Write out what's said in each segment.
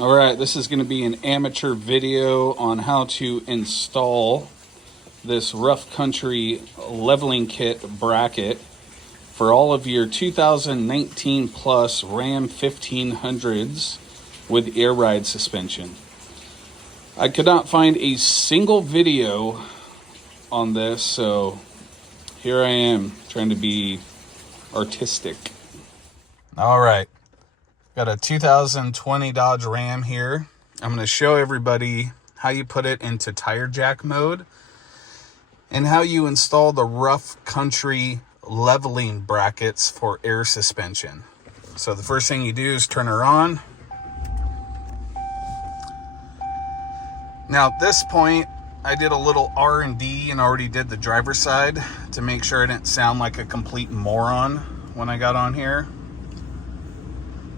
All right, this is going to be an amateur video on how to install this rough country leveling kit bracket for all of your 2019 plus Ram 1500s with air ride suspension. I could not find a single video on this, so here I am trying to be artistic. All right. Got a 2020 Dodge Ram here. I'm going to show everybody how you put it into tire jack mode and how you install the rough country leveling brackets for air suspension. So the first thing you do is turn her on. Now at this point, I did a little R&D and already did the driver's side to make sure I didn't sound like a complete moron when I got on here.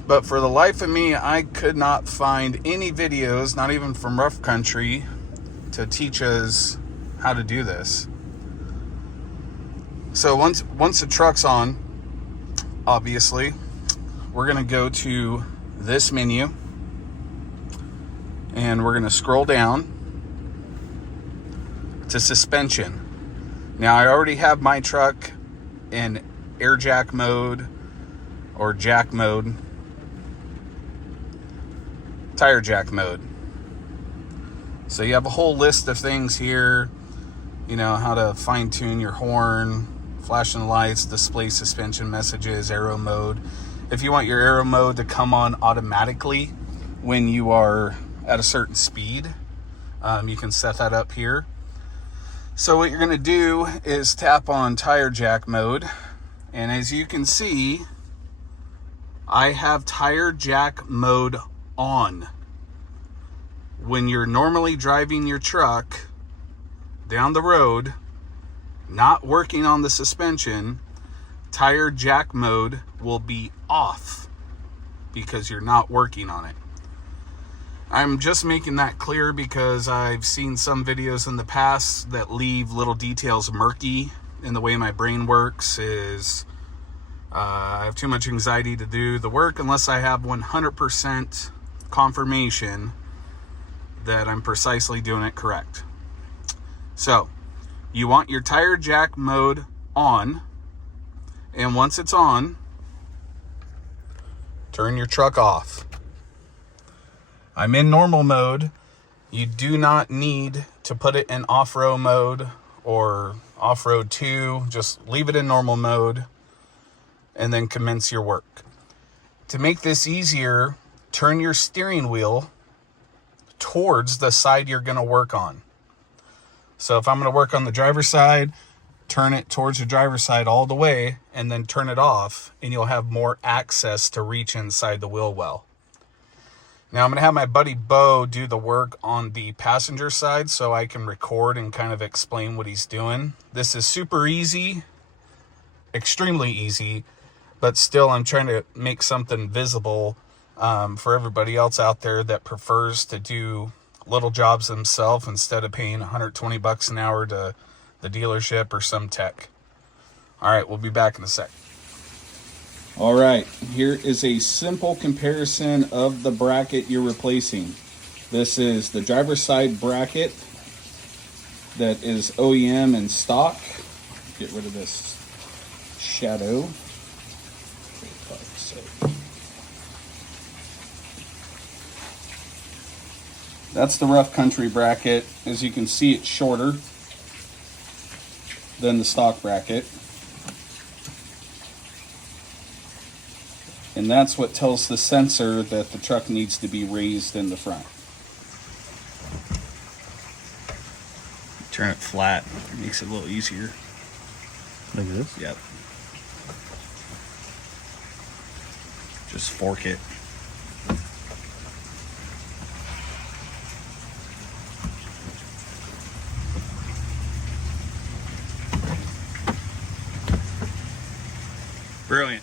But for the life of me, I could not find any videos, not even from Rough Country, to teach us how to do this. So once the truck's on, obviously, we're going to go to this menu. And we're going to scroll down to suspension. Now, I already have my truck in air jack mode or jack mode. Tire jack mode. So you have a whole list of things here, you know, how to fine tune your horn, flashing lights, display suspension messages, aero mode. If you want your aero mode to come on automatically when you are at a certain speed, you can set that up here. So what you're going to do is tap on tire jack mode, and as you can see, I have tire jack mode on. When you're normally driving your truck down the road, not working on the suspension, tire jack mode will be off because you're not working on it. I'm just making that clear because I've seen some videos in the past that leave little details murky, and the way my brain works is I have too much anxiety to do the work unless I have 100% confirmation that I'm precisely doing it correct. So you want your tire jack mode on, and once it's on, turn your truck off. I'm in normal mode. You do not need to put it in off-road mode or off-road 2. Just leave it in normal mode and then commence your work. To make this easier, turn your steering wheel towards the side you're going to work on. So if I'm going to work on the driver's side, turn it towards the driver's side all the way and then turn it off, and you'll have more access to reach inside the wheel well. Now I'm going to have my buddy Beau do the work on the passenger side so I can record and kind of explain what he's doing. This is super easy, extremely easy, but still I'm trying to make something visible for everybody else out there that prefers to do little jobs themselves instead of paying $120 an hour to the dealership or some tech. All right, we'll be back in a sec. All right, here is a simple comparison of the bracket you're replacing. This is the driver's side bracket that is OEM and stock. Get rid of this shadow. That's the rough country bracket. As you can see, it's shorter than the stock bracket. And that's what tells the sensor that the truck needs to be raised in the front. Turn it flat. It makes it a little easier. Like this? Yep. Just fork it. Brilliant.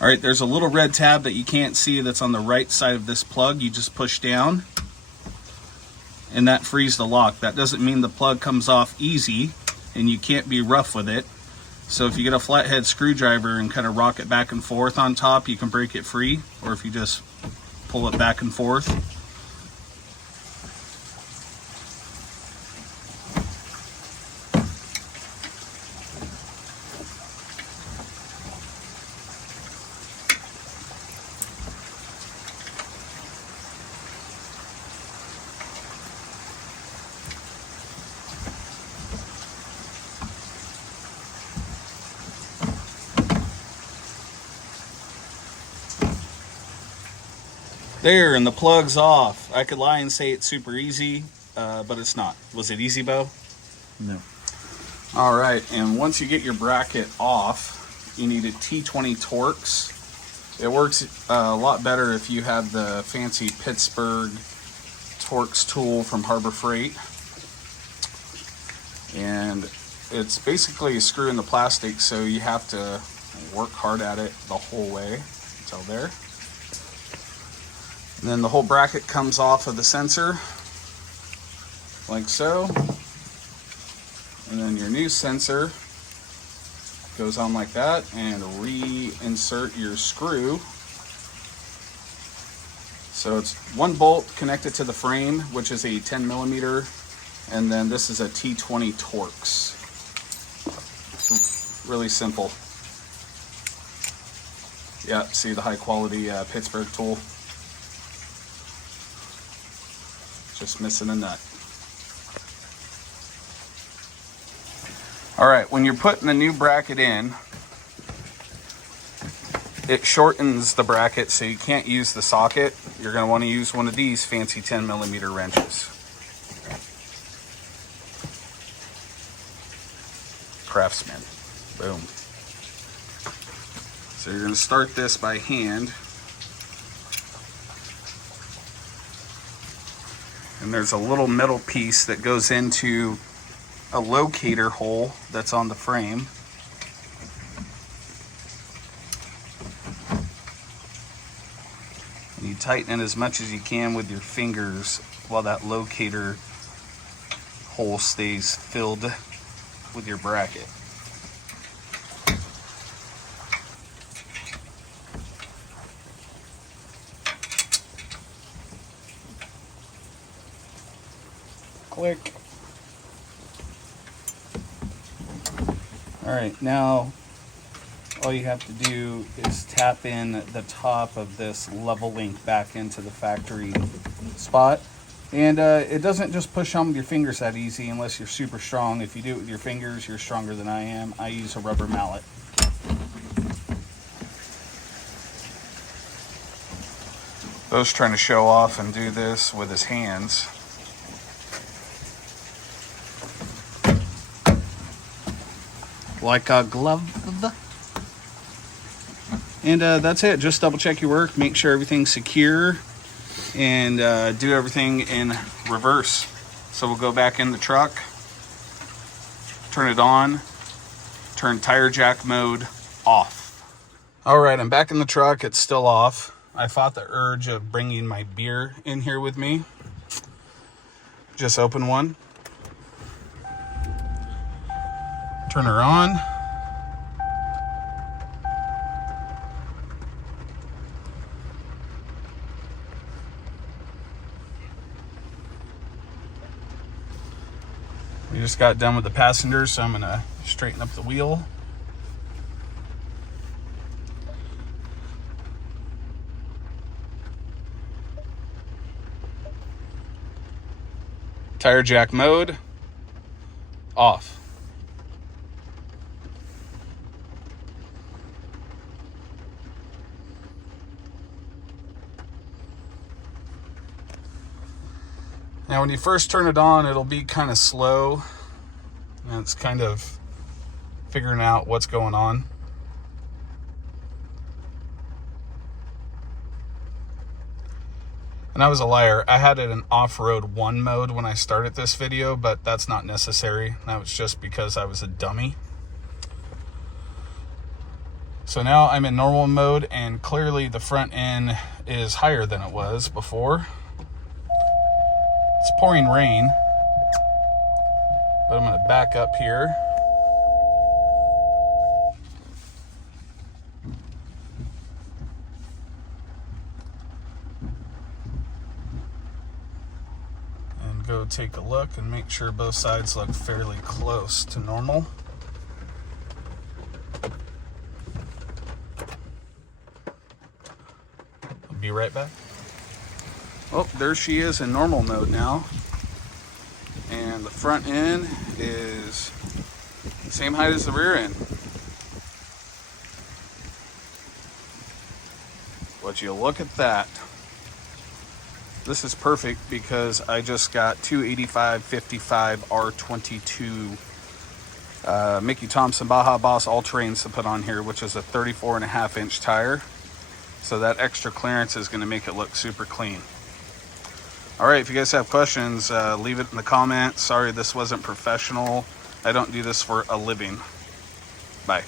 All right, there's a little red tab that you can't see that's on the right side of this plug. You just push down and that frees the lock. That doesn't mean the plug comes off easy and you can't be rough with it. So if you get a flathead screwdriver and kind of rock it back and forth on top, you can break it free. Or if you just pull it back and forth. There, and the plug's off. I could lie and say it's super easy, but it's not. Was it easy, Beau? No. All right, and once you get your bracket off, you need a T20 Torx. It works a lot better if you have the fancy Pittsburgh Torx tool from Harbor Freight. And it's basically a screw in the plastic, so you have to work hard at it the whole way until there. And then the whole bracket comes off of the sensor, like so. And then your new sensor goes on like that, and reinsert your screw. So it's one bolt connected to the frame, which is a 10mm, and then this is a T20 Torx. It's really simple. Yeah, see the high quality Pittsburgh tool. Just missing a nut. All right, when you're putting the new bracket in, it shortens the bracket, so you can't use the socket. You're going to want to use one of these fancy 10mm wrenches. Craftsman. Boom. So you're going to start this by hand. And there's a little metal piece that goes into a locator hole that's on the frame. And you tighten it as much as you can with your fingers while that locator hole stays filled with your bracket. Click. All right, now all you have to do is tap in the top of this level link back into the factory spot. And it doesn't just push on with your fingers that easy unless you're super strong. If you do it with your fingers, you're stronger than I am. I use a rubber mallet. Beau's trying to show off and do this with his hands. Like a glove. And that's it. Just double check your work, make sure everything's secure, and do everything in reverse. So we'll go back in the truck, turn it on, turn tire jack mode off. All right, I'm back in the truck. It's still off. I fought the urge of bringing my beer in here with me. Just open one. Turn her on. We just got done with the passenger, so I'm gonna straighten up the wheel. Tire jack mode off. Now, when you first turn it on, it'll be kind of slow, and it's kind of figuring out what's going on. And I was a liar. I had it in off-road 1 mode when I started this video, but that's not necessary. That was just because I was a dummy. So now I'm in normal mode, and clearly the front end is higher than it was before. It's pouring rain, but I'm going to back up here. go take a look and make sure both sides look fairly close to normal. I'll be right back. Oh, there she is in normal mode now. And the front end is the same height as the rear end. Would you look at that? This is perfect because I just got two 85/55 R22 Mickey Thompson Baja Boss all-terrains to put on here, which is a 34.5-inch tire. So that extra clearance is going to make it look super clean. All right, if you guys have questions, leave it in the comments. Sorry this wasn't professional. I don't do this for a living. Bye.